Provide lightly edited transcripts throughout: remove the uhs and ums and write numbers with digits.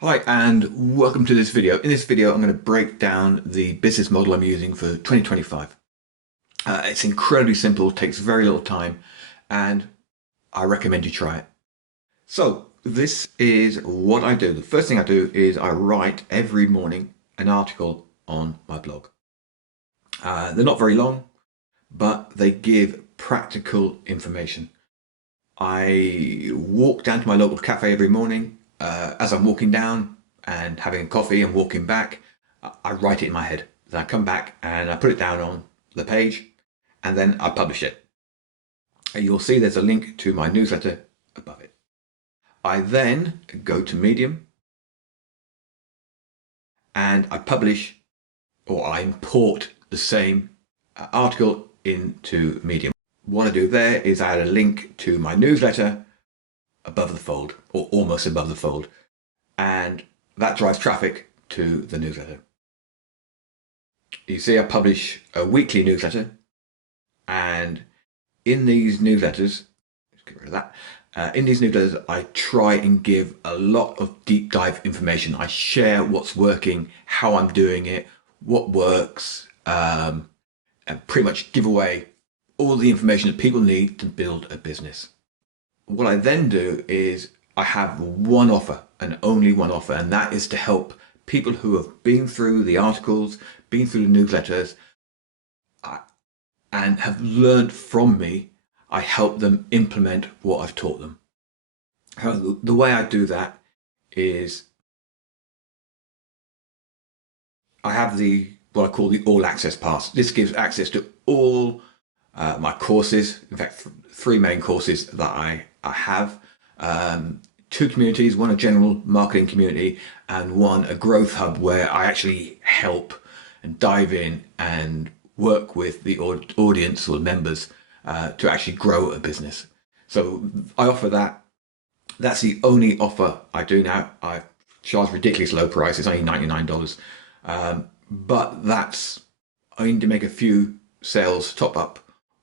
Hi and welcome to this video. In this video I'm going to break down the business model I'm using for 2025. It's incredibly simple, takes very little time, and I recommend you try it. So this is what I do. The first thing I do is I write every morning an article on my blog. They're not very long, but they give practical information. I walk down to my local cafe every morning. As I'm walking down and having a coffee and walking back, I write it in my head. Then I come back and I put it down on the page and then I publish it. And you'll see there's a link to my newsletter above it. I then go to Medium and I publish, or I import the same article into Medium. What I do there is add a link to my newsletter above the fold, or almost above the fold, and that drives traffic to the newsletter. You see I publish a weekly newsletter, and in these newsletters, let's get rid of that, in these newsletters I try and give a lot of deep dive information. I share what's working, how I'm doing it, what works, and pretty much give away all the information that people need to build a business. What I then do is I have one offer and only one offer, and that is to help people who have been through the articles, been through the newsletters, and have learned from me. I help them implement what I've taught them. The way I do that is I have what I call the all access pass. This gives access to all my courses, in fact, three main courses that I have. Two communities, one a general marketing community and one a growth hub, where I actually help and dive in and work with the audience or members to actually grow a business. So I offer that. That's the only offer I do now. I charge ridiculous low prices, only $99. But that's, I need to make a few sales top up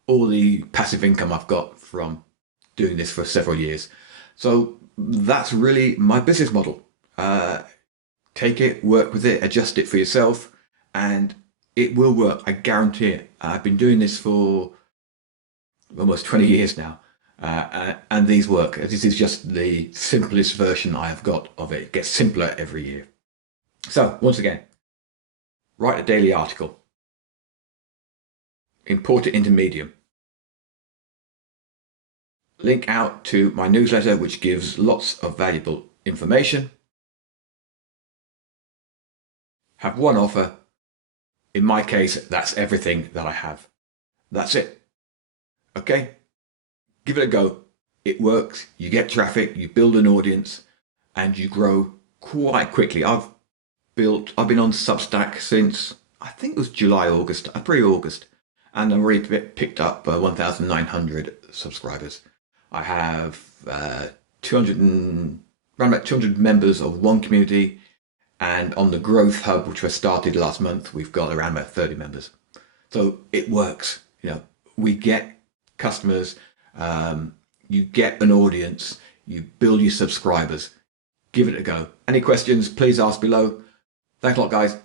all the passive income I've got from doing this for several years. So that's really my business model. Take it, work with it, adjust it for yourself, and it will work. I guarantee it. I've been doing this for almost 20 years now, and these work. This is just the simplest version I have got of it. It gets simpler every year. So once again, write a daily article, import it into Medium, link out to my newsletter, which gives lots of valuable information, have one offer. In my case, that's everything that I have. That's it. Okay, give it a go. It works. You get traffic, you build an audience, and you grow quite quickly. I've been on Substack since, I think it was July, August, pre-August, and I've already picked up 1,900 subscribers. I have around about 200 members of one community, and on the Growth Hub, which I started last month, we've got around about 30 members. So it works. We get customers, you get an audience, you build your subscribers. Give it a go. Any questions, please ask below. Thanks a lot, guys.